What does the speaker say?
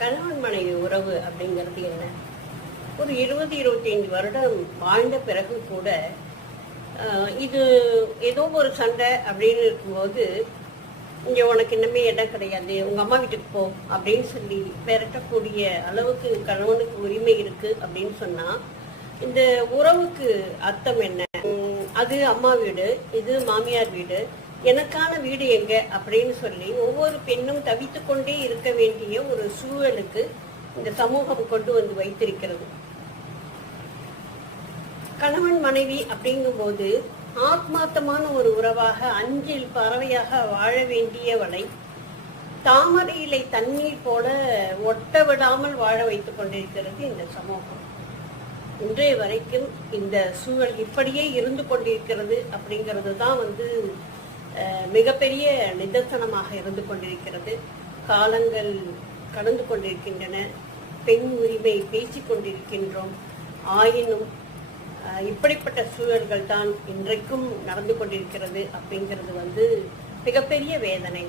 கணவன் மனைவி உறவு அப்படிங்கிறது என்ன? ஒரு 20-25 வருடம் வாழ்ந்த பிறகு கூட இது ஏதோ ஒரு சண்டை அப்படின்னு இருக்கும்போது, இங்கே உனக்கு இன்னமே இடம் கிடையாது, உங்கள் அம்மா வீட்டுக்கு போ அப்படின்னு சொல்லி விரட்டக்கூடிய அளவுக்கு கணவனுக்கு உரிமை இருக்கு அப்படின்னு சொன்னால், இந்த உறவுக்கு அர்த்தம் என்ன? அது அம்மா வீடு, இது மாமியார் வீடு, எனக்கான வீடு எங்க அப்படின்னு சொல்லி ஒவ்வொரு பெண்ணும் தவித்து கொண்டே இருக்க வேண்டிய ஒரு சூழலுக்கு இந்த சமூகம் கொண்டு வந்து வைத்திருக்கிறது. கணவன் மனைவி அப்படிங்கும்போது ஆத்மார்த்தமான ஒரு உறவாக அஞ்சில் பறவையாக வாழ வேண்டியவளை தாமரை இலை தண்ணீர் போல ஒட்ட விடாமல் வாழ வைத்துக் கொண்டிருக்கிறது இந்த சமூகம். இன்றைய வரைக்கும் இந்த சூழல் இப்படியே இருந்து கொண்டிருக்கிறது அப்படிங்கிறது தான் மிகப்பெரிய நிதர்சனமாக இருந்து கொண்டிருக்கிறது. காலங்கள் கடந்து கொண்டிருக்கின்றன, பெண் உரிமை பேசிக் கொண்டிருக்கின்றோம். ஆயினும் இப்படிப்பட்ட சூழல்கள் தான் இன்றைக்கும் நடந்து கொண்டிருக்கிறது அப்படிங்கிறது மிகப்பெரிய வேதனை.